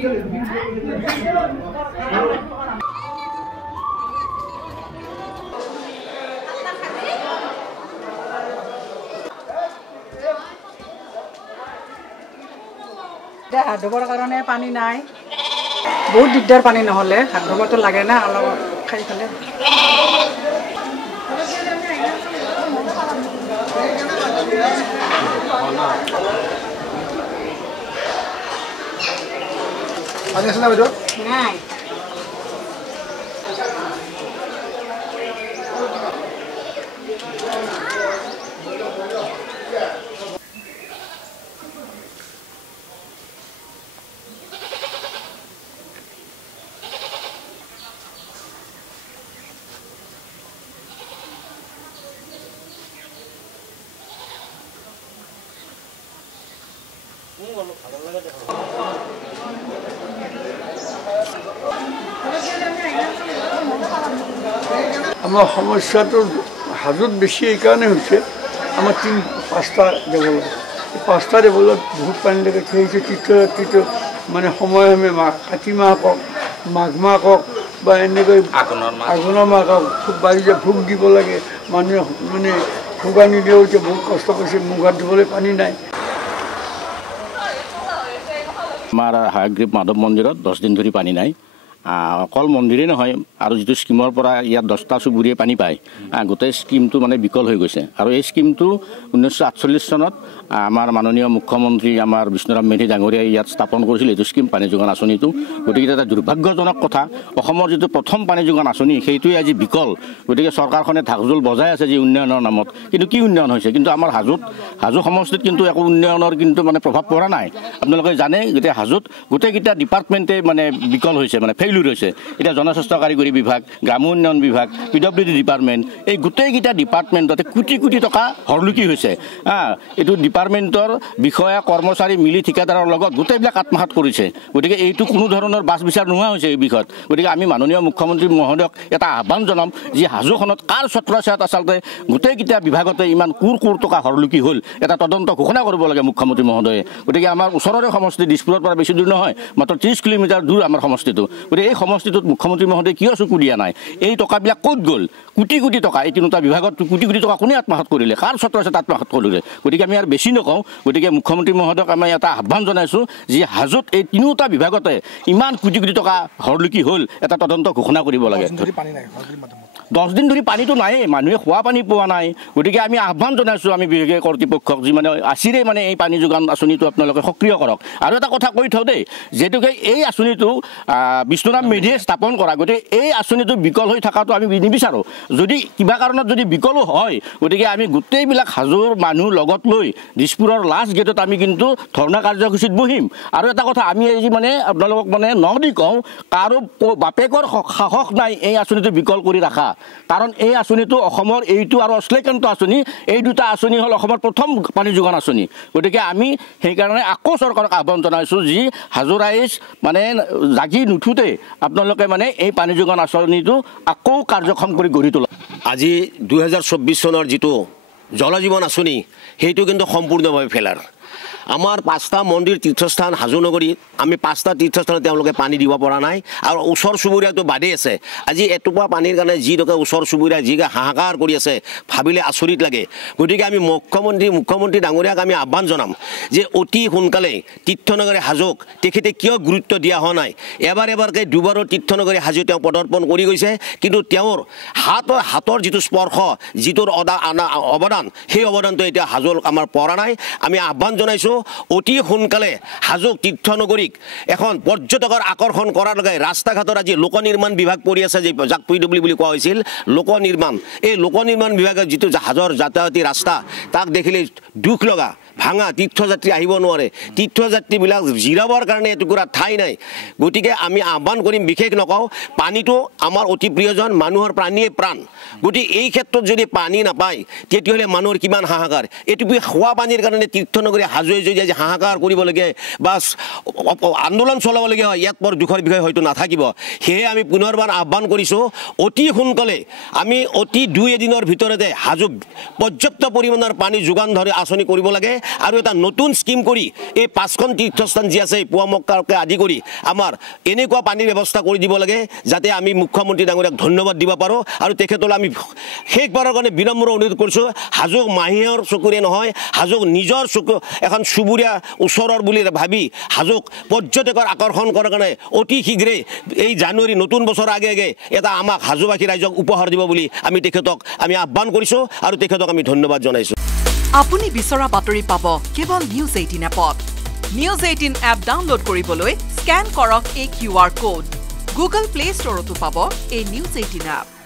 হাত ধুবৰ কাৰণে পানী নাই, বহুত দিগদাৰ। পানী নহ'লে হাত ধুবতো লাগে না, অলপ খাই পেলাই। পানী আছে না বাইদেউ? নাই। আমার সমস্যাটো হাজোত বেশি এই কারণে হয়েছে, আমার 5টা দেবল, 5টা দেবলত বহুত পানি লাগে। সেই তীর্থযাত্রীটো মানে সময়ে কাতি মাহ কক, মাঘ মাহ কক বা এনেকৈ আঘোণৰ মাহ কক খুব বাঢ়িছে, ভোগ দিব লাগে। মানুহে মানে ভোগ আনিলেও এতিয়া বহুত কষ্ট কৰিছে, মুখ হাত ধুবলৈ পানী নাই। আমাৰ হায়গ্ৰীৱ মাধৱ মন্দিৰত 10 দিন ধৰি পানী নাই। অকল মন্দিৰেই নহয়, আৰু যিটো স্কিমৰ পৰা ইয়াত 10টা চুবুৰীয়ে পানী পায়, গোটেই স্কিমটো মানে বিকল হৈ গৈছে। আৰু এই স্কিমটো 1948 চনত আমাৰ মাননীয় মুখ্যমন্ত্ৰী আমাৰ বিষ্ণুৰাম মেধি ডাঙৰীয়াই ইয়াত স্থাপন কৰিছিল এইটো স্কিম, পানী যোগান আঁচনিটো। গতিকে এটা দুৰ্ভাগ্যজনক কথা, অসমৰ যিটো প্ৰথম পানী যোগান আঁচনি সেইটোৱে আজি বিকল। গতিকে চৰকাৰখনে ঢাকঢোল বজাই আছে যে উন্নয়নৰ নামত, কিন্তু কি উন্নয়ন হৈছে? কিন্তু আমাৰ হাজো সমষ্টিত কিন্তু একো উন্নয়নৰ কিন্তু মানে প্ৰভাৱ পৰা নাই। আপোনালোকে জানে গোটেই হাজোত গোটেইকেইটা ডিপাৰ্টমেণ্টে মানে বিকল হৈছে, মানে ফেইলিউৰ হৈছে। এতিয়া জনস্বাস্থ্য কাৰিকৰী বিভাগ, গ্ৰাম উন্নয়ন বিভাগ, PWD ডিপাৰ্টমেণ্ট, এই গোটেইকেইটা ডিপাৰ্টমেণ্টতে কোটি কোটি টকা হৰলুকি হৈছে। এইটো ডিপাৰ্টমেণ্টৰ বিষয়া কৰ্মচাৰী মিলি ঠিকাদাৰৰ লগত গোটেইবিলাক আত্মসাৎ কৰিছে। গতিকে এইটো কোনো ধৰণৰ বাছ বিচাৰ নোহোৱা হৈছে এই বিষয়ত। গতিকে আমি মাননীয় মুখ্যমন্ত্ৰী মহোদয়ক এটা আহ্বান জনাম যে হাজোখনত কাৰ ছত্ৰছায়াত আচলতে গোটেইকেইটা বিভাগতে ইমান কোৰ টকা হৰলুকি হ'ল, এটা তদন্ত ঘোষণা কৰিব লাগে মুখ্যমন্ত্ৰী মহোদয়ে। গতিকে আমাৰ ওচৰৰে সমষ্টি দিছপুৰৰ পৰা বেছি দূৰ নহয়, মাত্ৰ 30 কিলোমিটাৰ দূৰ আমাৰ সমষ্টিটো। গতিকে এই সমষ্টিটোত মুখ্যমন্ত্ৰী মহোদয়ে কিয় চকু দিয়া নাই? এই টকাবিলাক ক'ত গ'ল? কোটি কোটি টকা, এই 3টা বিভাগত কোটি কোটি টকা কোনে আত্মসাৎ কৰিলে? কাৰ ছত্ৰছায়াত আত্মসাৎ কৰিলে? গতিকে আমি আৰু বেছি নকওঁ। গতিকে মুখ্যমন্ত্ৰী মহোদয়ক আমি এটা আহ্বান জনাইছোঁ যে হাজোত এই 3টা বিভাগতে ইমান কোটি কোটি টকা হৰলুকি হ'ল, এটা তদন্ত ঘোষণা কৰিব লাগে। 10 দিন ধৰি পানীটো নায়েই, মানুহে খোৱা পানী পোৱা নাই। গতিকে আমি আহ্বান জনাইছোঁ আমি বিভাগীয় কৰ্তৃপক্ষক, যি মানে আছিৰে মানে এই পানী যোগান আঁচনিটো আপোনালোকে সক্ৰিয় কৰক। আৰু এটা কথা কৈ থওঁ দেই, যিহেতুকে এই আঁচনিটো বিষ্ণুৰাম মেধিয়ে স্থাপন কৰা, গতিকে এই আঁচনিটো বিকল হৈ থকাটো আমি নিবিচাৰোঁ। যদি কিবা কাৰণত যদি বিকলো হয়, গতিকে আমি গোটেইবিলাক হাজোৰ মানুহ লগত লৈ দিছপুৰৰ লাষ্ট গেটত আমি কিন্তু ধৰ্ণা কাৰ্যসূচীত বহিম। আৰু এটা কথা আমি এই মানে আপোনালোকক মানে নদি কওঁ, কাৰো বাপেকৰ সাহস নাই এই আঁচনিটো বিকল কৰি ৰাখা। কাৰণ এই আঁচনিটো অসমৰ এইটো আৰু অশ্লেকান্ত আঁচনি, এই 2টা আঁচনি হ'ল অসমৰ প্ৰথম পানী যোগান আঁচনি। গতিকে আমি সেইকাৰণে আকৌ চৰকাৰক আহ্বান জনাইছোঁ যে হাজো ৰাইজ মানে জাগি নুঠোতে আপোনালোকে মানে এই পানী যোগান আঁচনিটো আকৌ কাৰ্যক্ষম কৰি গঢ়ি তোলা। আজি 2024 চনৰ যিটো জল জীৱন আঁচনি সেইটো কিন্তু সম্পূৰ্ণভাৱে ফেলাৰ। আমাৰ 5টা মন্দিৰ তীৰ্থস্থান হাজো নগৰীত আমি 5টা তীৰ্থস্থানত তেওঁলোকে পানী দিব পৰা নাই। আৰু ওচৰ চুবুৰীয়াটো বাদেই আছে, আজি এটোপা পানীৰ কাৰণে যি টকা ওচৰ চুবুৰীয়া যি হাহাকাৰ কৰি আছে ভাবিলে আচৰিত লাগে। গতিকে আমি মুখ্যমন্ত্ৰী ডাঙৰীয়াক আমি আহ্বান জনাম যে অতি সোনকালে তীৰ্থনগৰী হাজোক তেখেতে কিয় গুৰুত্ব দিয়া হোৱা নাই? এবাৰকৈ 2বাৰো তীৰ্থনগৰী হাজো তেওঁ পদাৰ্পণ কৰি গৈছে, কিন্তু তেওঁৰ হাতৰ যিটো স্পৰ্শ, যিটোৰ অৱদান, সেই অৱদানটো এতিয়া হাজোৰ আমাৰ পৰা নাই। আমি আহ্বান জনাইছোঁ অতি সোনকালে হাজোক তীৰ্থনগৰীক এখন পৰ্যটকৰ আকৰ্ষণ কৰাৰ লগে ৰাস্তা ঘাটৰ আজি লোক নিৰ্মাণ বিভাগ পৰি আছে, যে যাক PWD বুলি কোৱা হৈছিল লোক নিৰ্মাণ, এই লোক নিৰ্মাণ বিভাগৰ যিটো হাজোৰ যাতায়াতী ৰাস্তা তাক দেখিলে দুখ লগা, ভাঙা, তীৰ্থযাত্ৰী আহিব নোৱাৰে, তীৰ্থযাত্ৰীবিলাক জিৰাবৰ কাৰণে এটুকুৰা ঠাই নাই। গতিকে আমি আহ্বান কৰিম, বিশেষ নকওঁ, পানীটো আমাৰ অতি প্ৰিয়জন, মানুহৰ প্ৰাণীয়ে প্ৰাণ। গতিকে এই ক্ষেত্ৰত যদি পানী নাপায় তেতিয়াহ'লে মানুহৰ কিমান হাহাকাৰ। এইটুকু খোৱা পানীৰ কাৰণে তীৰ্থনগৰী হাজোৱে যদি আজি হাহাকাৰ কৰিবলগীয়া বা আন্দোলন চলাবলগীয়া হয়, ইয়াত বৰ দুখৰ বিষয় হয়তো নাথাকিব। সেয়ে আমি পুনৰবাৰ আহ্বান কৰিছোঁ অতি সোনকালে আমি অতি 2 এদিনৰ ভিতৰতে হাজোক পৰ্যাপ্ত পৰিমাণৰ পানী যোগান ধৰি আঁচনি কৰিব লাগে। আৰু এটা নতুন স্কিম কৰি এই 5খন তীৰ্থস্থান যি আছে পুৱামক্কাকে আদি কৰি আমাৰ এনেকুৱা পানীৰ ব্যৱস্থা কৰি দিব লাগে যাতে আমি মুখ্যমন্ত্ৰী ডাঙৰীয়াক ধন্যবাদ দিব পাৰোঁ আৰু তেখেতলৈ আমি শেষবাৰৰ কাৰণে বিনম্ৰ অনুৰোধ কৰিছোঁ হাজোক মাহীৰ চকুৰে নহয় হাজোক নিজৰ চকু এখন চুবুৰীয়া ওচৰৰ বুলি ভাবি হাজোক পৰ্যটকৰ আকৰ্ষণ কৰাৰ কাৰণে অতি শীঘ্ৰে এই জানুৱাৰী নতুন বছৰ আগে আগে এটা আমাক হাজোবাসী ৰাইজক উপহাৰ দিব বুলি আমি তেখেতক আমি আহ্বান কৰিছোঁ আৰু তেখেতক আমি ধন্যবাদ জনাইছোঁ আপুনি বিচৰা বাতৰি পাব কেৱল নিউজ 18 এপত নিউজ 18 এপ ডাউনলোড কৰিবলৈ স্ক্যান কৰক এই QR কোড গুগল প্লে ষ্টৰতো পাব এই নিউজ 18 এপ